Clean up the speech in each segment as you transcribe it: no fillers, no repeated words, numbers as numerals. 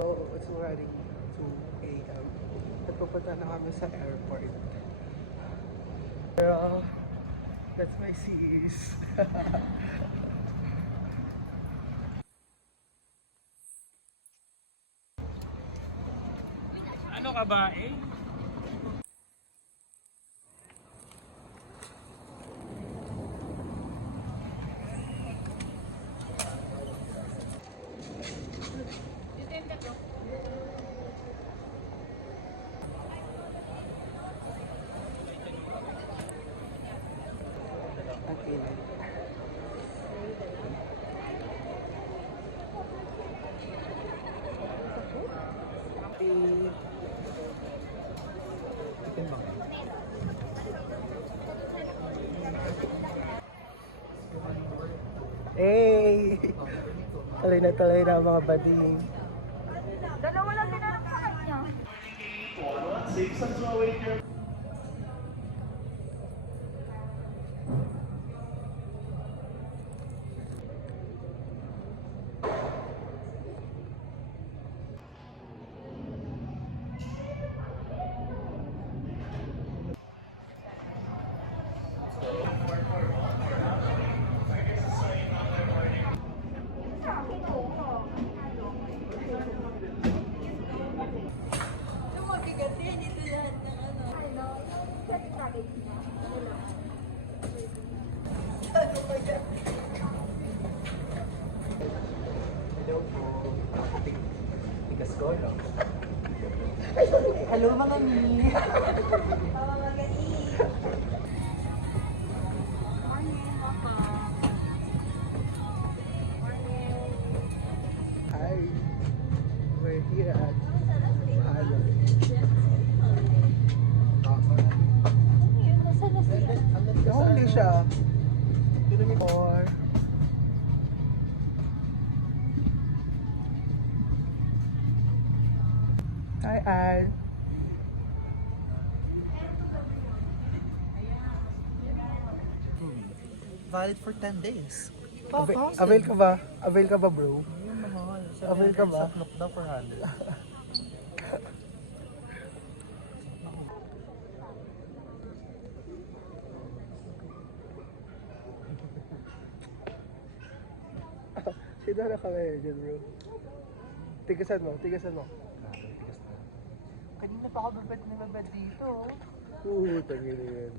So, it's already 2 a.m. At pupunta na kami sa airport. Pero, that's my sis. Ano ka ba eh? Okay. Chicken bang? Hey! Tuloy na mga bading. Dalawa lang tinanong sa kanya. Yung mabigat yan, dito lahat ng ano. Ano? Yung set package niya. Ano lang? Ano ba yan? Hello po. Tigas ko, no? Hello mga mi! Tawa magaling. Morning, Papa. Morning. Hi! We're here at Mahalo. Nasaan na sila? Nahuli siya. Or... Hi, Al. Valid for 10 days. Avail ka ba? Avail ka ba, bro? Avail ka ba? Look daw for 100. Sino na kami dyan, bro? Tigasan mo, tigasan mo. Kanina pa ako babad dito. Tangin na yan.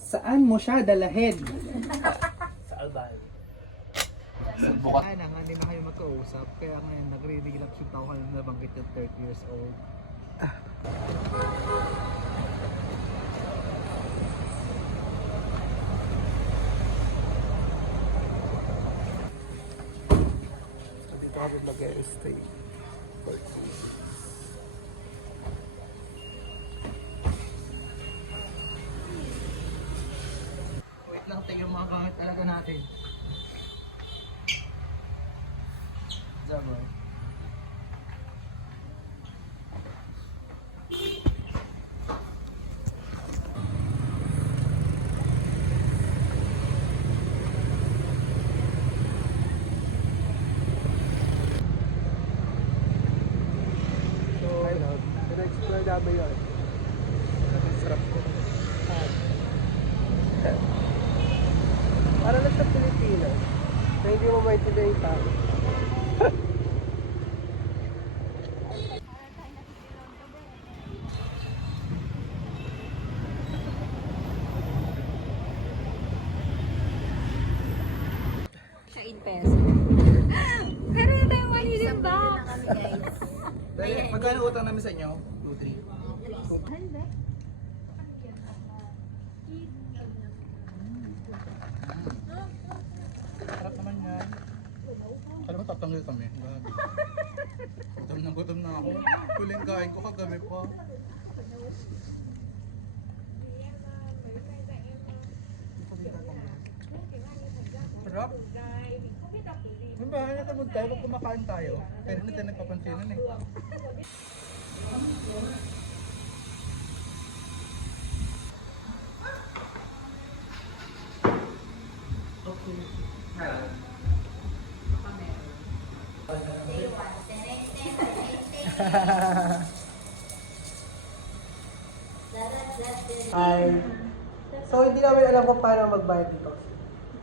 Saan mo siya dalahin? Sa Albal. Bukas. Ay na nga, hindi na kayo magkausap. Kaya ngayon, nagre-relapse ako kanina nabanggit yung 30 years old. Dito kami mag-stay for 2 days. Wait lang tayo yung mga gamit talaga natin. Zaboy. So, na-explore namin yun. Ang sarap ko. Para lang sa Pilipinas. Na hindi mo maintindihan yung tao. Siya in peso. Pero na tayo money din box. Magkano utang namin sa inyo? 2-3. Mahal ba? Sarap naman yan. Alam mo, tatanggil kami. Gutom na ako. Huling kain ko kagabi pa. Sarap. May bahay na tamod tayo pag kumakain tayo. Pero hindi tayo nagpapansinan eh. Day 1. The next day, Ay. So, hindi namin alam kung paano magbayad dito.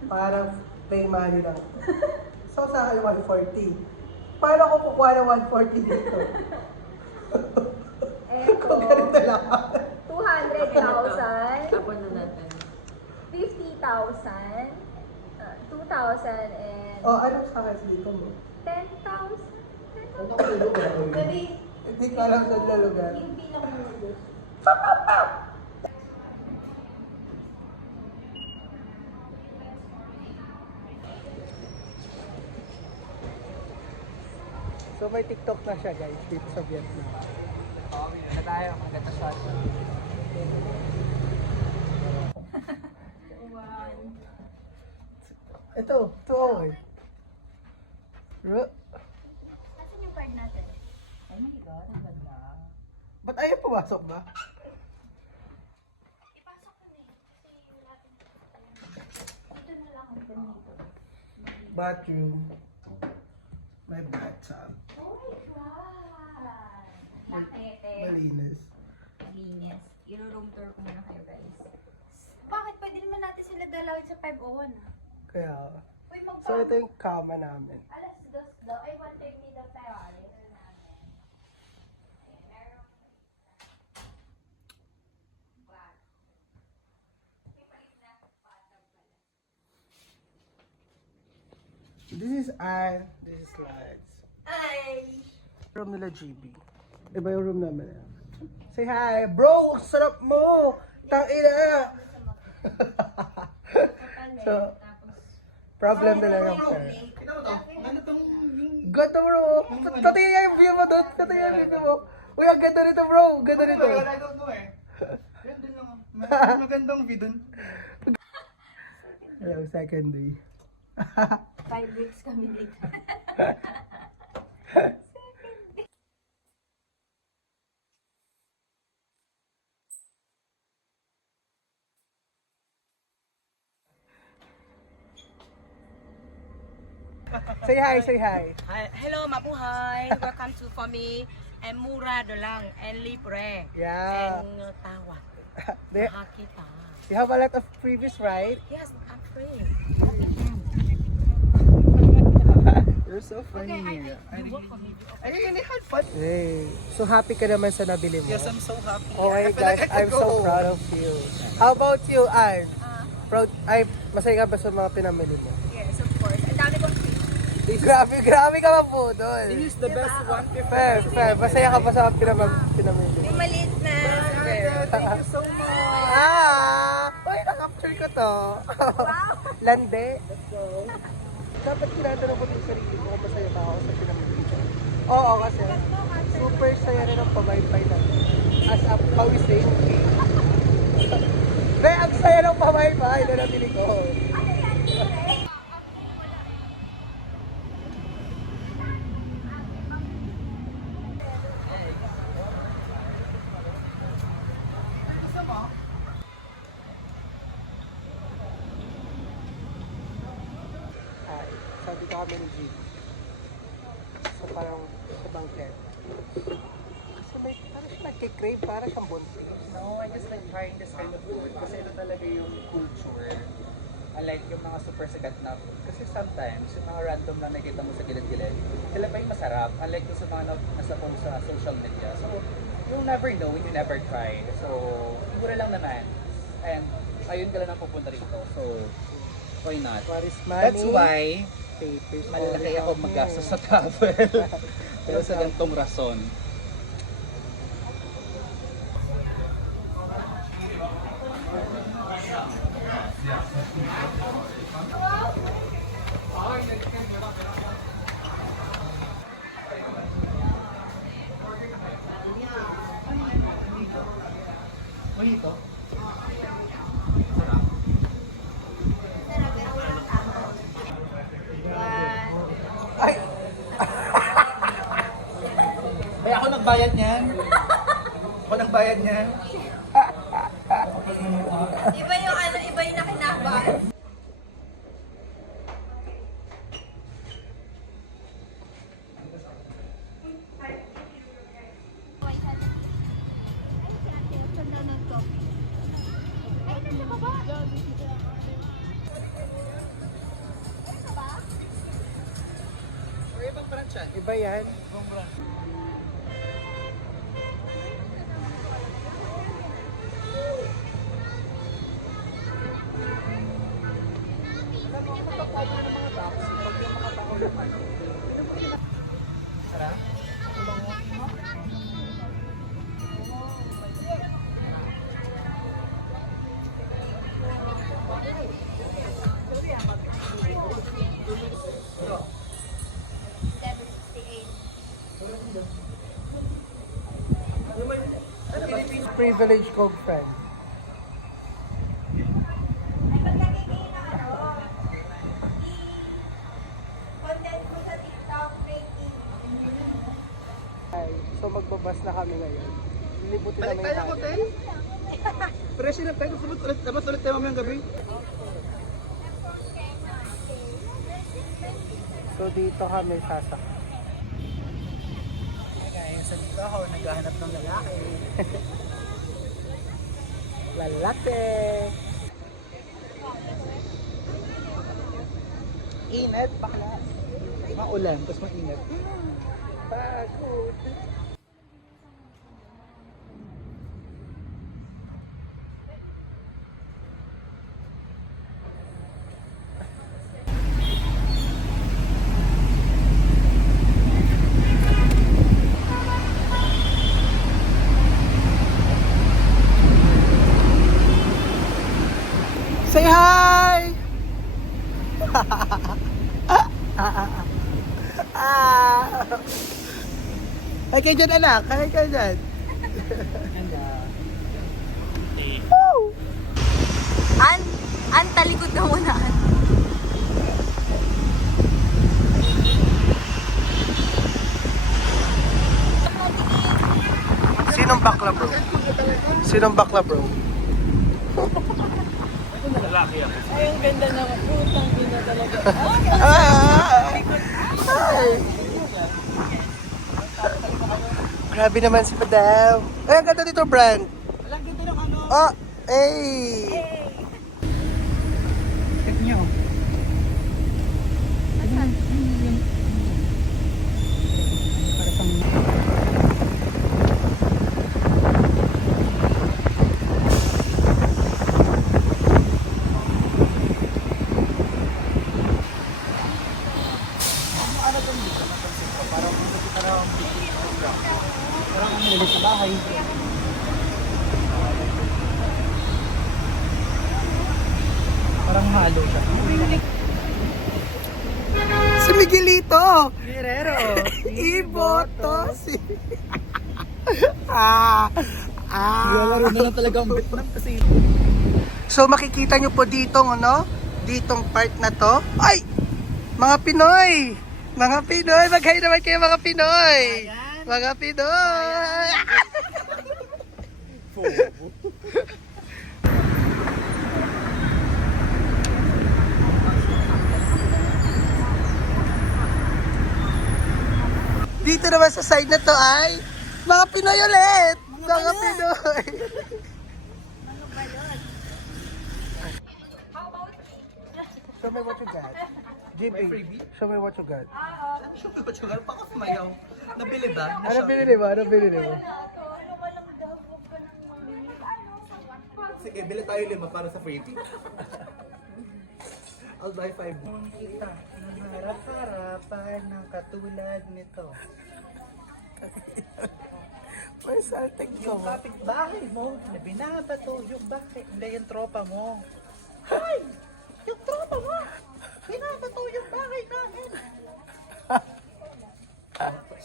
Parang pay money lang. So, sa akin 140. Paano ko kukuha ng 140 dito? Kung ganito lang. 200,000, Tapon na natin. 50,000, 2,000 and Oh, ano sa akin dito mo? 10,000. Hindi ko alam saan na lugar. Yung bilang mo gusto. So, may TikTok na siya guys dito sa Vietnam. Okay, na tayo. Maganda shot. Ito oh eh. Asan yung card natin? Ay, my God, ang ganda. Ba't ayaw pumasok ba? Ipasok ko na eh. Kasi wala dito na lang ang ganito. Bathroom. May bathtub. Oh my God! Nakete. Malinis. Linis. Iro-room tour ko muna kayo guys. Bakit? Pwede naman natin sila dalawin sa 501 ah. Kaya, Uy, so ito yung kama namin. Alas 2 daw. Ay, 1:30 daw tayo alis. This is Anne. This is Lights. Ay! Room nila GB. Iba yung room namin. Say hi! Bro! Sarap mo! Tangina! So, problem na lang yung sir. Kita mo to? Ano tong Ganda bro! Tatingin nga yung view mo doon! Tatingin nga yung view mo! Uy, ang ganda nito bro! Ang ganda nito! I don't know eh. Ganda lang. Magandang view dun. Yung second day. 5 weeks kami dito. Say hi! Say hi! Hi, hello, mabuhay. Welcome to for me. And mura lang and libre. Yeah! And tawa. They, Makakita. you have a lot of previous, right? Yes, I'm free. You're so funny. You work for me. I really had fun. Hey, so happy ka naman sa nabili mo? Yes, I'm so happy. Okay I feel guys, like I I'm could go so home. proud of you. How about you, Anne? Proud, masaya ka ba sa mga pinamili mo? Yes, of course. Ang dami kong tips. Grabe ka pa po doon. This is the best one. Fair. Masaya ka ba sa mga pinamili? Yung maliit na Thank you so much. Uy, na-capture ko to. Lande. Dapat tinatanong ko din sa sarili ko kung masaya ba ako sa pinamili ko. Oo, kasi super saya rin ang pamaypay natin. As a pawising. Be, ang saya ng pamaypay na nabili ko. Ay, sabi ko kami ni G. So parang sa bangket. Kasi may, parang siya nagkikrave, parang siyang buntis. No, I just like trying this kind of food kasi ito talaga yung culture. Unlike yung mga super sikat na food. Kasi sometimes, yung mga random na nakikita mo sa gilid-gilid, sila pa yung masarap. Unlike yung sa mga nasa post sa social media. So, you'll never know when you never try. So, siguro lang naman. And, ayun ka lang ang pupunta rito. So, why not? What is money? That's why, Papers. malalaki ako maggastos sa travel. Pero sa gantong rason. Uy, ito. Ay! Ay, ako nagbayad niyan. Ako nagbayad niyan. Iba yung ano, iba yung nakinabahan. brunch yan. Iba yan. Ibang brunch. Privilege Cove friend. Ay, pag nagiging content mo sa TikTok, making. Ay, so magbabas na kami ngayon. Lilibutin Balik namin tayo ng yung hotel. Fresh na tayo. Sulit ulit. Labas ulit tayo mamayang gabi. So dito kami sasakay. Guys, dito ako naghahanap ng lalaki. Lalaki! Init, bakla. Maulan, tapos mainit. Pagod. Say hi! Hi kayo dyan, anak. Hi kayo dyan. Woo! Talikod na muna. Sinong bakla, bro? Sinong bakla, bro? Ay, ang ganda naman. Putang ina talaga. Hi! Grabe naman si Madam. Ay, ang ganda dito, brand. Alam, ganda ng ano. Oh, hey! Check nyo. Parang ang nilit sa bahay. Parang halo siya. Si Miguelito! Guerrero! Iboto si... ah! Lalaro na lang talaga ang Vietnam kasi So makikita nyo po ditong ano, ditong part na to. Ay! Mga Pinoy! Mga Pinoy! Mag-hi naman kayo mga Pinoy! Mga Pinoy! Dito naman sa side na to ay mga Pinoy ulit! Mga Pinoy! Show me what you got. JP, show me what you got. Show me what you got. Baka sumayaw. Nabili ba? Ano binili mo? Ano binili mo? Sige, bili tayo 5 para sa freebie. I'll buy 5. Kita, harap-harapan ng katulad nito. May salting Yung ko. kapitbahay mo na binabato yung bakit. Hindi yung tropa mo. Ay! Yung tropa mo! Binabato yung bahay namin!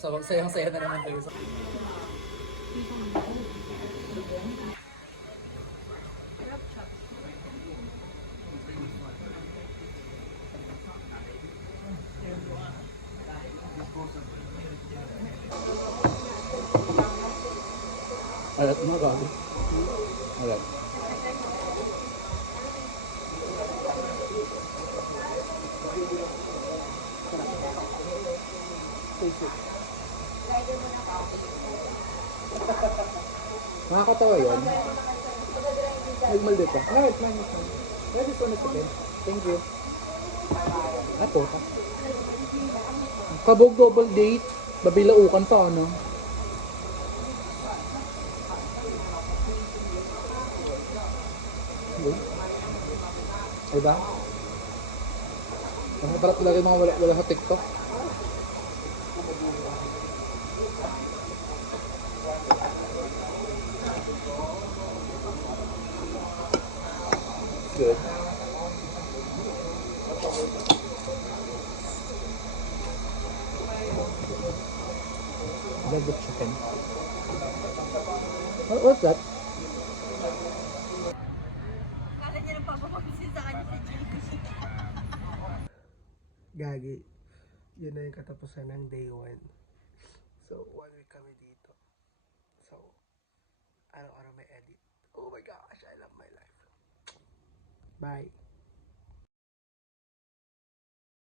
So, sayang-saya na naman tayo. Alat mo, gabi. Alat. Nakakatawa yun. Nagmaldit ka. No, it's mine, it's mine. I just wanted to pay. Thank you. Ato ka. Kabog double date. Babilaukan pa, ano? Diba? Ang parang talaga yung mga wala sa TikTok. Good. Love the chicken. What's that? Kala niya nang pagpapansin sa kanya sa Gcash. Gagi. Yun na yung katapusan ng day 1. So, 1 week kami dito. So, araw-araw may edit. Oh my gosh, I love my life. Bye.